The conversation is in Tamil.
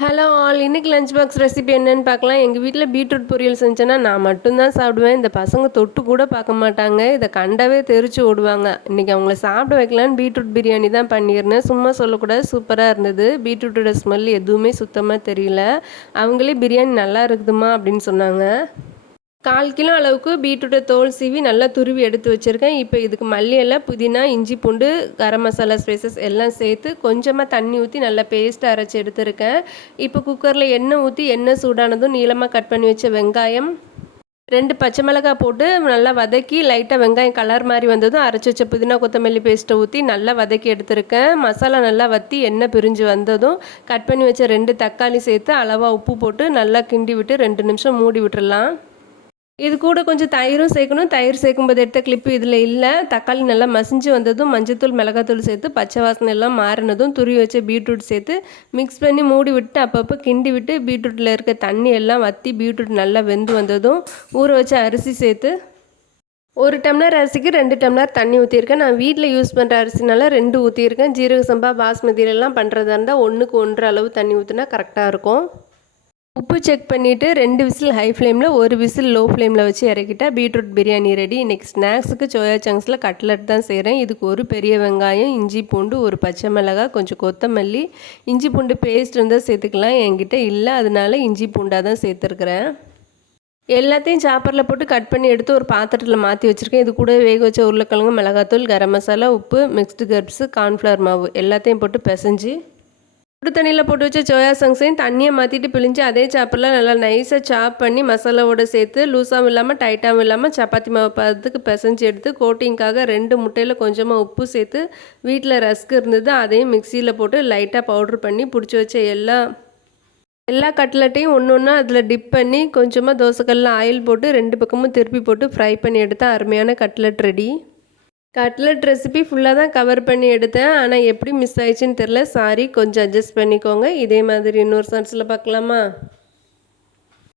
ஹலோ ஆல், இன்னைக்கு லஞ்ச் பாக்ஸ் ரெசிபி என்னன்னு பார்க்கலாம். எங்கள் வீட்டில் பீட்ரூட் பொரியல் செஞ்சேன்னா நான் மட்டும்தான் சாப்பிடுவேன். இந்த பசங்க தொட்டு கூட பார்க்க மாட்டாங்க. இதை கண்டவே தெரிச்சு ஓடுவாங்க. இன்றைக்கி அவங்கள சாப்பிட வைக்கலான்னு பீட்ரூட் பிரியாணி தான் பண்ணியிருந்தேன். சும்மா சொல்லக்கூடாது, சூப்பராக இருந்தது. பீட்ரூட்டோட ஸ்மெல் எதுவுமே சுத்தமாக தெரியல. அவங்களே பிரியாணி நல்லா இருக்குதுமா அப்படின்னு சொன்னாங்க. 1/4 கிலோ அளவுக்கு பீட்ரூட்டை தோல் சீவி நல்லா துருவி எடுத்து வச்சுருக்கேன். இப்போ இதுக்கு மல்லி இலை, புதினா, இஞ்சி பூண்டு, கரம் மசாலா ஸ்பைசஸ் எல்லாம் சேர்த்து கொஞ்சமாக தண்ணி ஊற்றி நல்லா பேஸ்ட்டாக அரைச்சி எடுத்துருக்கேன். இப்போ குக்கரில் எண்ணெய் ஊற்றி எண்ணெய் சூடானதும் நீளமாக கட் பண்ணி வச்ச வெங்காயம், 2 பச்சை மிளகாய் போட்டு நல்லா வதக்கி லைட்டாக வெங்காயம் கலர் மாதிரி வந்ததும் அரைச்சி வச்ச புதினா கொத்தமல்லி பேஸ்ட்டை ஊற்றி நல்லா வதக்கி எடுத்துருக்கேன். மசாலா நல்லா வற்றி எண்ணெய் பிரிஞ்சு வந்ததும் கட் பண்ணி வச்ச 2 தக்காளி சேர்த்து அளவாக உப்பு போட்டு நல்லா கிண்டி விட்டு 2 நிமிஷம் மூடி விட்டுடலாம். இது கூட கொஞ்சம் தயிரும் சேர்க்கணும். தயிர் சேர்க்கும்போது எடுத்த கிளிப்பு இதில் இல்லை. தக்காளி நல்லா மசிஞ்சு வந்ததும் மஞ்சத்தூள், மிளகாத்தூள் சேர்த்து பச்சை வாசனை எல்லாம் மாறினதும் துருவி வச்ச பீட்ரூட் சேர்த்து மிக்ஸ் பண்ணி மூடி விட்டு அப்பப்போ கிண்டி விட்டு பீட்ரூட்டில் இருக்க தண்ணி எல்லாம் வற்றி பீட்ரூட் நல்லா வெந்து வந்ததும் ஊற வச்ச அரிசி சேர்த்து 1 டம்ளர் அரிசிக்கு 2 டம்ளர் தண்ணி ஊற்றிருக்கேன். நான் வீட்டில் யூஸ் பண்ணுற அரிசினால 2 ஊற்றிருக்கேன். ஜீரக சம்பா பாஸ்மதியிலலாம் பண்ணுறதா இருந்தால் 1க்கு 1 அளவு தண்ணி ஊற்றினா கரெக்டாக இருக்கும். உப்பு செக் பண்ணிவிட்டு 2 விசில் ஹை ஃப்ளேமில் 1 விசில் லோ ஃப்ளேமில் வச்சு இறக்கிட்டால் பீட்ரூட் பிரியாணி ரெடி. இன்றைக்கி ஸ்நாக்ஸுக்கு சோயா சங்க்ஸில் கட்லட் தான் செய்கிறேன். இதுக்கு ஒரு பெரிய வெங்காயம், இஞ்சி பூண்டு, ஒரு பச்சை மிளகாய், கொஞ்சம் கொத்தமல்லி, இஞ்சி பூண்டு பேஸ்ட் இருந்தால் சேர்த்துக்கலாம். என்கிட்ட இல்லை, அதனால இஞ்சி பூண்டாக தான் சேர்த்துருக்குறேன். எல்லாத்தையும் சாப்பரில் போட்டு கட் பண்ணி எடுத்து ஒரு பாத்திரத்தில் மாற்றி வச்சுருக்கேன். இது கூட வேக வச்ச உருளைக்கிழங்கு, மிளகாத்தூள், கரம் மசாலா, உப்பு, மிக்ஸ்டு கர்ப்ஸு, கார்ன்ஃப்ளவர் மாவு எல்லாத்தையும் போட்டு பிசைஞ்சு சுடு தண்ணியில் போட்டு வச்ச சோயா சங்க்ஸையும் தண்ணியை மாற்றிட்டு பிழிஞ்சு அதே சாப்பரில் நல்லா நைஸாக சாப் பண்ணி மசாலாவோடு சேர்த்து லூஸாகவும் இல்லாமல் டைட்டாகவும் இல்லாமல் சப்பாத்தி மாவு பதத்துக்கு பிசைஞ்சு எடுத்து கோட்டிங்காக 2 முட்டையில் கொஞ்சமாக உப்பு சேர்த்து வீட்டில் ரஸ்க் இருந்தது அதையும் மிக்சியில் போட்டு லைட்டாக பவுட்ரு பண்ணி பிடிச்சி வச்ச எல்லா கட்லட்டையும் ஒன்று ஒன்றா அதில் டிப் பண்ணி கொஞ்சமாக தோசைக்கல்லில் ஆயில் போட்டு 2 பக்கமும் திருப்பி போட்டு ஃப்ரை பண்ணி எடுத்தால் அருமையான கட்லட் ரெடி. கட்லட் ரெசிபி ஃபுல்லாக தான் கவர் பண்ணி எடுத்தேன். ஆனால் எப்படி மிஸ் ஆயிடுச்சுன்னு தெரில. சாரி, கொஞ்சம் அட்ஜஸ்ட் பண்ணிக்கோங்க. இதே மாதிரி இன்னொரு சான்ஸில் பார்க்கலாமா?